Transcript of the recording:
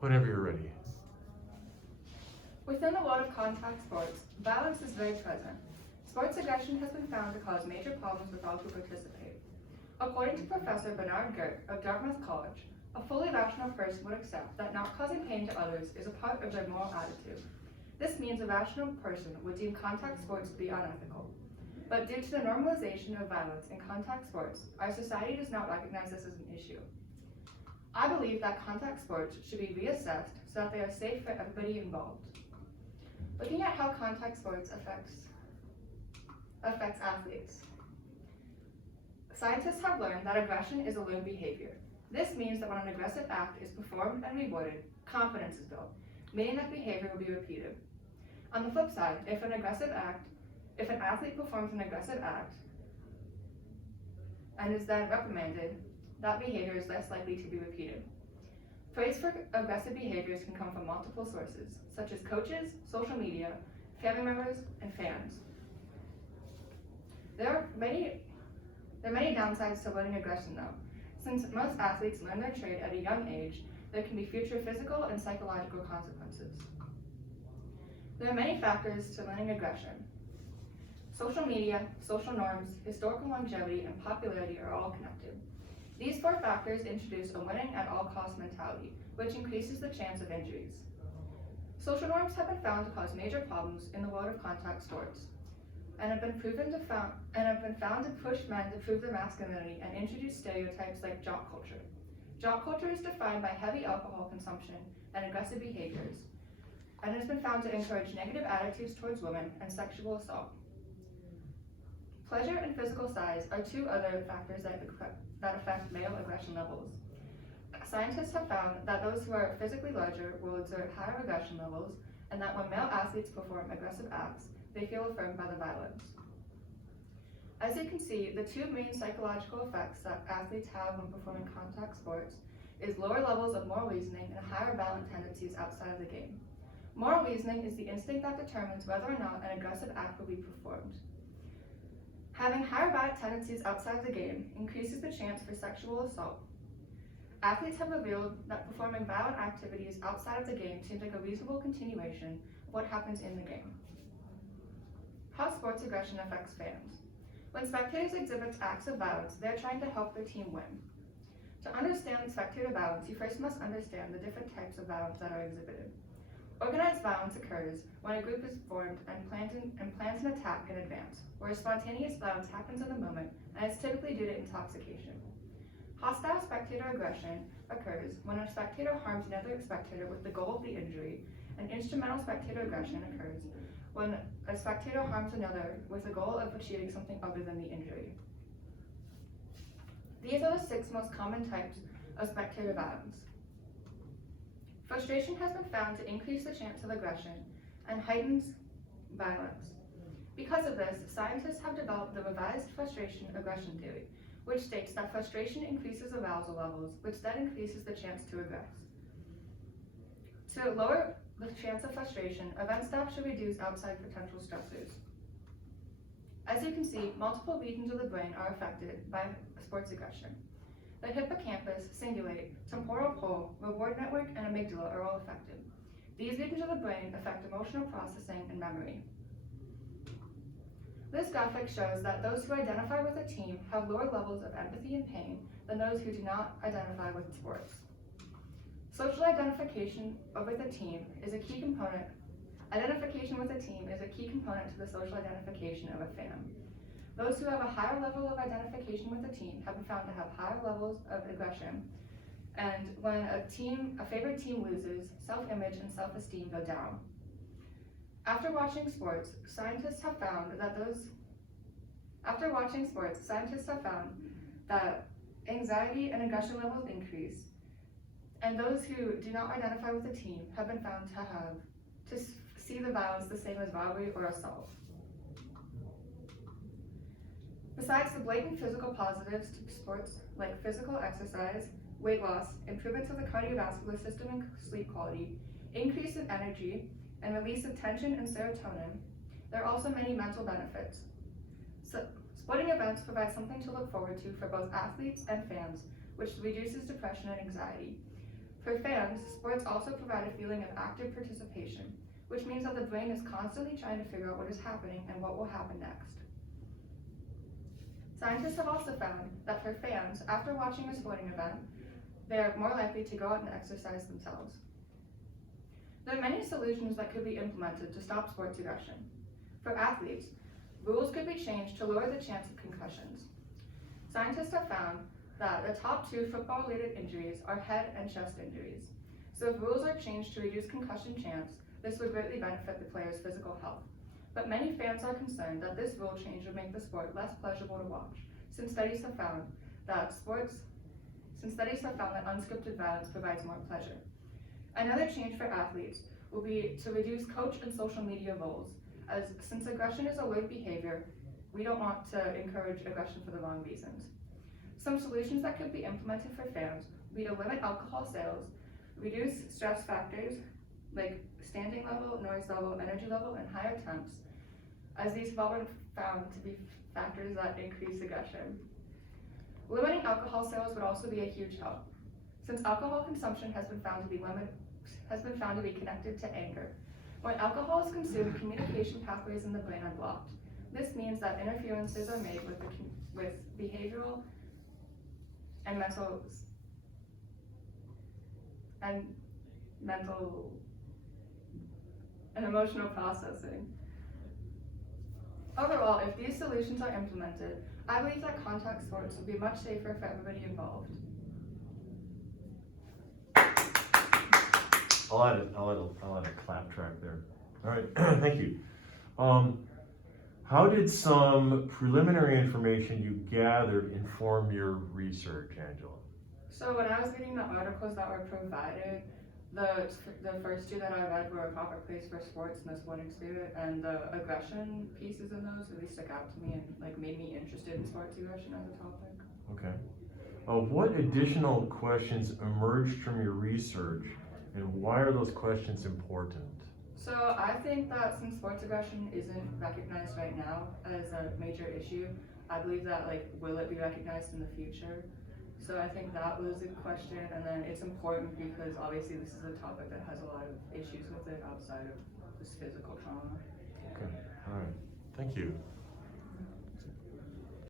Whenever you're ready. Within the world of contact sports, violence is very present. Sports aggression has been found to cause major problems with all who participate. According to Professor Bernard Gert of Dartmouth College, a fully rational person would accept that not causing pain to others is a part of their moral attitude. This means a rational person would deem contact sports to be unethical. But due to the normalization of violence in contact sports, our society does not recognize this as an issue. I believe that contact sports should be reassessed so that they are safe for everybody involved. Looking at how contact sports affects athletes. Scientists have learned that aggression is a learned behavior. This means that when an aggressive act is performed and rewarded, confidence is built, meaning that behavior will be repeated. On the flip side, if an athlete performs an aggressive act and is then reprimanded, that behavior is less likely to be repeated. Praise for aggressive behaviors can come from multiple sources, such as coaches, social media, family members, and fans. There are many downsides to learning aggression though. Since most athletes learn their trade at a young age, there can be future physical and psychological consequences. There are many factors to learning aggression. Social media, social norms, historical longevity, and popularity are all connected. These 4 factors introduce a winning at all costs mentality, which increases the chance of injuries. Social norms have been found to cause major problems in the world of contact sports, and have been found to push men to prove their masculinity and introduce stereotypes like jock culture. Jock culture is defined by heavy alcohol consumption and aggressive behaviors, and has been found to encourage negative attitudes towards women and sexual assault. Pleasure and physical size are 2 other factors that affect male aggression levels. Scientists have found that those who are physically larger will exert higher aggression levels, and that when male athletes perform aggressive acts, they feel affirmed by the violence. As you can see, the 2 main psychological effects that athletes have when performing contact sports is lower levels of moral reasoning and higher violent tendencies outside of the game. Moral reasoning is the instinct that determines whether or not an aggressive act will be performed. Having higher violent tendencies outside of the game increases the chance for sexual assault. Athletes have revealed that performing violent activities outside of the game seems like a reasonable continuation of what happens in the game. How sports aggression affects fans. When spectators exhibit acts of violence, they are trying to help their team win. To understand spectator violence, you first must understand the different types of violence that are exhibited. Organized violence occurs when a group is formed and plans an attack in advance, where spontaneous violence happens in the moment and is typically due to intoxication. Hostile spectator aggression occurs when a spectator harms another spectator with the goal of the injury, and instrumental spectator aggression occurs when a spectator harms another with the goal of achieving something other than the injury. These are the 6 most common types of spectator violence. Frustration has been found to increase the chance of aggression and heightens violence. Because of this, scientists have developed the revised frustration aggression theory, which states that frustration increases arousal levels, which then increases the chance to aggress. To lower the chance of frustration, event staff should reduce outside potential stressors. As you can see, multiple regions of the brain are affected by sports aggression. The hippocampus, cingulate, temporal pole, reward network, and amygdala are all affected. These regions of the brain affect emotional processing and memory. This graphic shows that those who identify with a team have lower levels of empathy and pain than those who do not identify with sports. Social identification with a team is a key component. Identification with a team is a key component to the social identification of a fan. Those who have a higher level of identification with a team have been found to have higher levels of aggression, and when a favorite team loses, self-image and self-esteem go down. After watching sports, scientists have found that anxiety and aggression levels increase, and those who do not identify with a team have been found to see the violence the same as robbery or assault. Besides the blatant physical positives to sports like physical exercise, weight loss, improvements of the cardiovascular system and sleep quality, increase in energy, and release of tension and serotonin, there are also many mental benefits. Sporting events provide something to look forward to for both athletes and fans, which reduces depression and anxiety. For fans, sports also provide a feeling of active participation, which means that the brain is constantly trying to figure out what is happening and what will happen next. Scientists have also found that for fans, after watching a sporting event, they are more likely to go out and exercise themselves. There are many solutions that could be implemented to stop sports aggression. For athletes, rules could be changed to lower the chance of concussions. Scientists have found that the top 2 football-related injuries are head and chest injuries. So if rules are changed to reduce concussion chance, this would greatly benefit the player's physical health. But many fans are concerned that this rule change would make the sport less pleasurable to watch, since studies have found that unscripted violence provides more pleasure. Another change for athletes will be to reduce coach and social media roles, as since aggression is a learned behavior, we don't want to encourage aggression for the wrong reasons. Some solutions that could be implemented for fans would be to limit alcohol sales, reduce stress factors like standing level, noise level, energy level, and higher temps, as these have all been found to be factors that increase aggression. Limiting alcohol sales would also be a huge help, since alcohol consumption has been found to be connected to anger. When alcohol is consumed, communication pathways in the brain are blocked. This means that interferences are made with behavioral and mental and emotional processing. Overall, if these solutions are implemented, I believe that contact sports will be much safer for everybody involved. I'll add a clap track there. All right, thank you. How did some preliminary information you gathered inform your research, Angela? So when I was reading the articles that were provided, the first 2 that I read were A Proper Place for Sports and The Sporting Spirit, and the aggression pieces in those really stuck out to me and made me interested in sports aggression as a topic. Okay. What additional questions emerged from your research, and why are those questions important? So I think that since sports aggression isn't recognized right now as a major issue, I believe that will it be recognized in the future? So I think that was a question, and then it's important because obviously this is a topic that has a lot of issues with it outside of this physical trauma. Okay, all right, thank you.